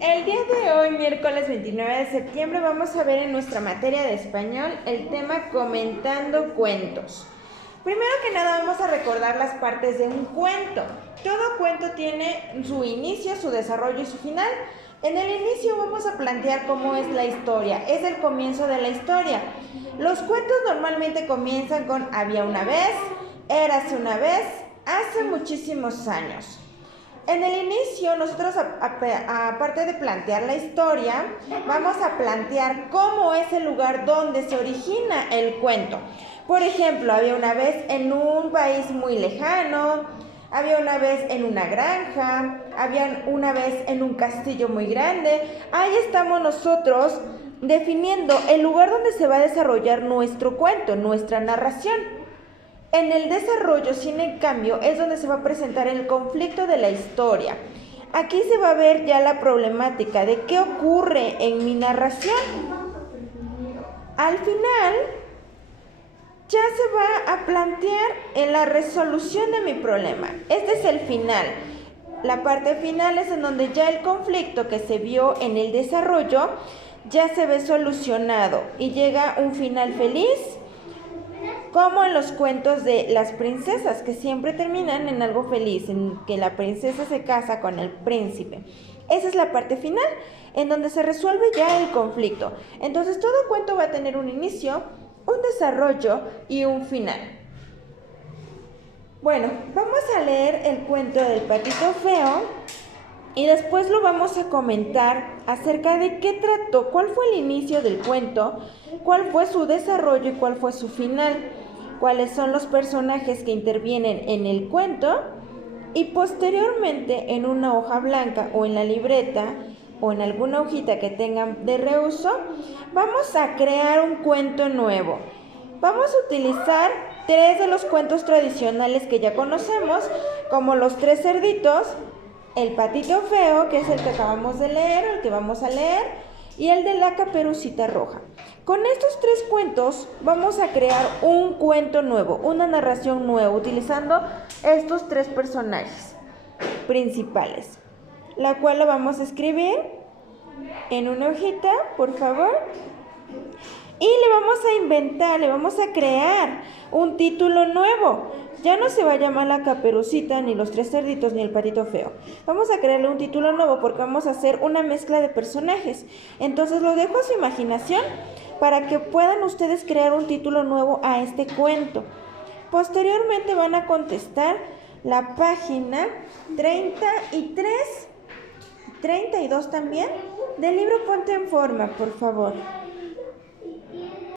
El día de hoy, miércoles 29 de septiembre, vamos a ver en nuestra materia de español el tema comentando cuentos. Primero que nada vamos a recordar las partes de un cuento. Todo cuento tiene su inicio, su desarrollo y su final. En el inicio vamos a plantear cómo es la historia, es el comienzo de la historia. Los cuentos normalmente comienzan con había una vez, érase una vez, hace muchísimos años. En el inicio, nosotros, aparte de plantear la historia, vamos a plantear cómo es el lugar donde se origina el cuento. Por ejemplo, había una vez en un país muy lejano, había una vez en una granja, había una vez en un castillo muy grande. Ahí estamos nosotros definiendo el lugar donde se va a desarrollar nuestro cuento, nuestra narración. En el desarrollo, sin en cambio, es donde se va a presentar el conflicto de la historia. Aquí se va a ver ya la problemática de qué ocurre en mi narración. Al final, ya se va a plantear en la resolución de mi problema. Este es el final. La parte final es en donde ya el conflicto que se vio en el desarrollo ya se ve solucionado y llega un final feliz, como en los cuentos de las princesas, que siempre terminan en algo feliz, en que la princesa se casa con el príncipe. Esa es la parte final, en donde se resuelve ya el conflicto. Entonces todo cuento va a tener un inicio, un desarrollo y un final. Bueno, vamos a leer el cuento del patito feo y después lo vamos a comentar acerca de qué trató, cuál fue el inicio del cuento, cuál fue su desarrollo y cuál fue su final, cuáles son los personajes que intervienen en el cuento, y posteriormente en una hoja blanca o en la libreta o en alguna hojita que tengan de reuso, vamos a crear un cuento nuevo. Vamos a utilizar 3 de los cuentos tradicionales que ya conocemos, como Los Tres Cerditos, El Patito Feo, que es el que acabamos de leer, el que vamos a leer, y el de La Caperucita Roja. Con estos 3 cuentos vamos a crear un cuento nuevo, una narración nueva, utilizando estos 3 personajes principales, la cual la vamos a escribir en una hojita, por favor. Y le vamos a inventar, le vamos a crear un título nuevo. Ya no se va a llamar La Caperucita, ni Los Tres Cerditos, ni El Patito Feo. Vamos a crearle un título nuevo porque vamos a hacer una mezcla de personajes. Entonces lo dejo a su imaginación para que puedan ustedes crear un título nuevo a este cuento. Posteriormente van a contestar la página 33, 32 también, del libro Ponte en Forma, por favor.